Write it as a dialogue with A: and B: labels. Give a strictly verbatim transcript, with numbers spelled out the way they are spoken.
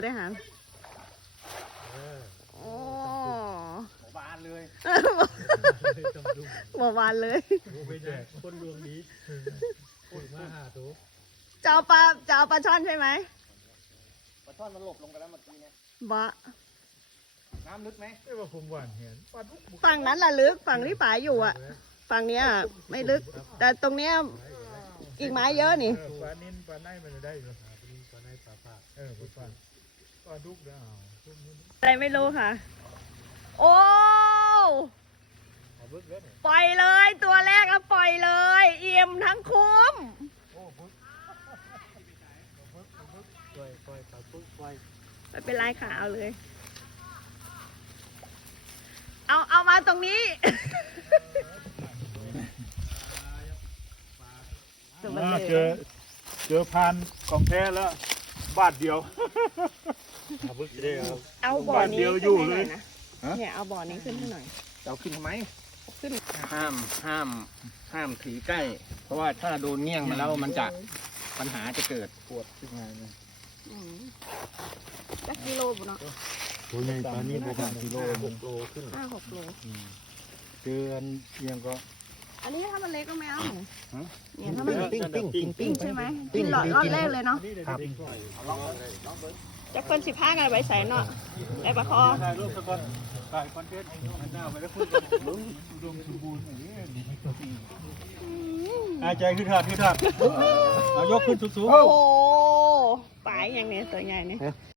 A: ได้หางโอ้
B: บานเลย
A: บ่บานเลย
B: ไปแจกคนดวงดีคนมาหาตัว
A: จะเอาปลาจะเอาปลาช่อนใช่ไหม
B: ปลาช่อนมันหลบลงกันแล้วเมื่อกี้เนี่ย
A: บะ
B: น้ำลึกไหม
C: ไม่ว่าผมหวานเห็นปลาดุก
A: ฝั่งนั้นล่ะลึกฝั่งที่ป๋าอยู่อ่ะ ฝั่งเนี้ยไม่ลึก แต่ตรงเนี้ยกิ่งไม้เยอะนี่
C: ปลานิ่นปลาไนมันได้เหรอปลาไนปลาปลาเออปลาปลาดุกแล้วดุกนี่
A: อะไรไม่รู้ค่ะ โอ้
C: เอาบึกแล้วเนี่ย
A: ปล่อยเลยตัวแรกอะปล่อยเลยเอี่ยมทั้งคุ้ม
C: โอ้บึกบึกบึกปล่อยปล่อยปลาบึกปล่อย
A: ไม่เป็นไรค่ะเอาเลย เอาเอามาตรงนี้
C: เจอเจอพานของแท้แล้วบาทเดียว
B: เอาบึกได้ครับ
A: เอาบ่อนี้
C: เดียวอยู่
A: ขึ้น
C: เล
A: ให้ห
C: ย
A: น่อยนะเนี่ยเอาบ่อนี้ขึ้นให้หน่อย
B: เอาขึ้นทำไม
A: ขึ้น
B: ห้ามห้ามห้ามถือใกล้ เพราะว่าถ้าโดนเงี้ยงมาแล้วมันจะปัญหาจะเกิดปวดขึ้นมาเลย
A: อืมจักกิโลบุเนาะ
C: ตัวใหญ่ปลานิ่นประมาณกิโล
B: หกโลขึ้น
A: ห้าหกโล
C: เจออันยังก็
A: อันนี้ถ้ามันเล็กก็ไม่เอา
B: ฮะ
A: เนี่ยถ้ามัน
B: ปิ้งปิ้งปิ้ง
A: ปิ้งใช่ไหมกินหลอดรอดแรกเลยเนาะ
B: ครับ
A: จะคนสิบห้ากันไปใส่เนาะได้ปลาคอ
C: ถ่ายรูปสักคนถ่ายคอนเทนต์หันหน้าไปแล้วพูดกันอุดมสมบูรณ์อย่างนี้หายใจขึ้นถัดขึ้นถัดเอายกขึ้นสูง
A: โอ้โหปลายอย่างเนี้ยตัวใหญ่เนี่ย